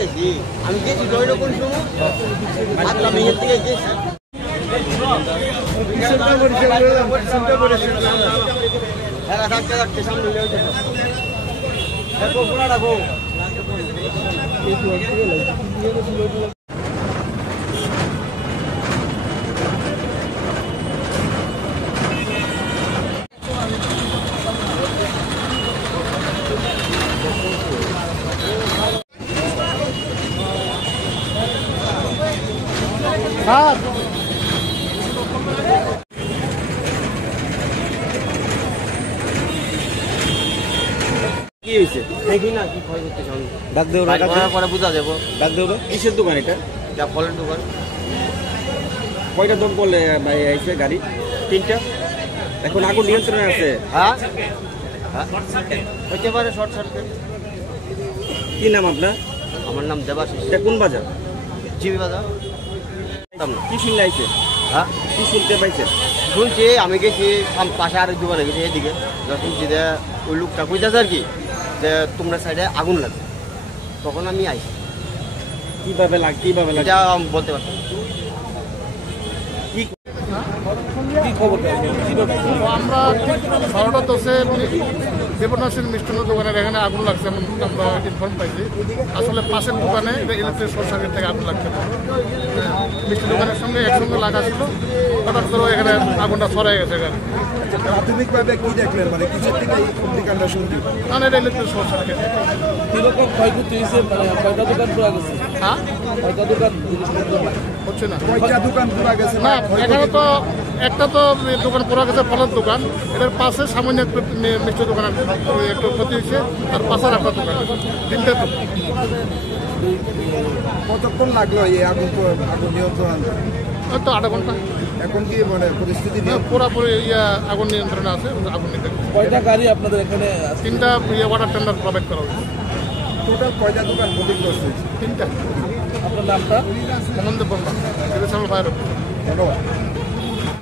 গেছি আমি গেছি জয়টা কোন সময় মাত্রা মেয়ের থেকে গেছি হ্যাঁ থাকতে থাকতে সামনে রাখো কি হয়েছে দেখি না কি ক্ষয় করতে চান ডাক দেও পরে বুঝা যাবো ডাক দেও কিসের দোকান এটা যা ফলের দোকান কয়টা দম করলে ভাই আইছে গাড়ি 3টা এখন আগুন নিয়ন্ত্রণে আছে হ্যাঁ হইতে পারে শর্ট সার্কিট কি নাম আপনার আমার নাম দেবাশিস এটা কোন বাজার জিবি বাজার কি শুনলে আইছে হ্যাঁ কি শুনতে পাইছে শুনছি আমি গেছি পাশে আরেক দোকানে গেছি এদিকে শুনছি যে ওই লোকটা কইতাছে আর কি যে তোমরা সাইডে আগুন লাগবে তখন আমি আইছি কিভাবে এটা বলতে পারছি কি খবর আমরা 12:10 দেবনাথের মিষ্টান্ন দোকানের এখানে আগুন লাগছে আমরা ইনফর্ম পাইছি আসলে পাশের দোকানে ইলেকট্রিক শর্ট সার্কিট থেকে আগুন লাগছে মিষ্টি দোকানের সঙ্গে একসঙ্গে লাগা ছিল হঠাৎ করে এখানে আগুনটা ছড়াই গেছে এখানে প্রাথমিকভাবে কি দেখলেন মানে কিসের থেকে অগ্নিকাণ্ড শুনছি কারণ এটা ইলেকট্রিক শর্ট সার্কিট কিরকম ক্ষয়ক্ষতি হয়েছে মানে কয়টা দোকান পুরা গেছে হ্যাঁ কয়টা দোকান হচ্ছে না কয়টা দোকান পুরা গেছে না এখানে তো একটা তো দোকান পুরা গেছে ফলের দোকান এটার পাশে সামান্য একটু মিষ্টি দোকান একটু ক্ষতি হয়েছে আর পাশের একটা দোকান 3টে দোকান কতক্ষণ লাগলো এই আগুন নিয়ন্ত্রণ আনতে তো 8 ঘন্টা এখন কি মানে পরিস্থিতি পুরোপুরি আগুন নিয়ন্ত্রণে আছে আগুন নিতে কয়টা গাড়ি আপনাদের এখানে 3টা ওয়াটার টেন্ডার প্রোভাইড করা হয়েছে টোটাল কয়টা দোকান ক্ষতিগ্রস্ত হয়েছে 3টা আপনার নামটা হেমন্ত বর্মা ডিভিশনাল ফায়ার ধন্যবাদ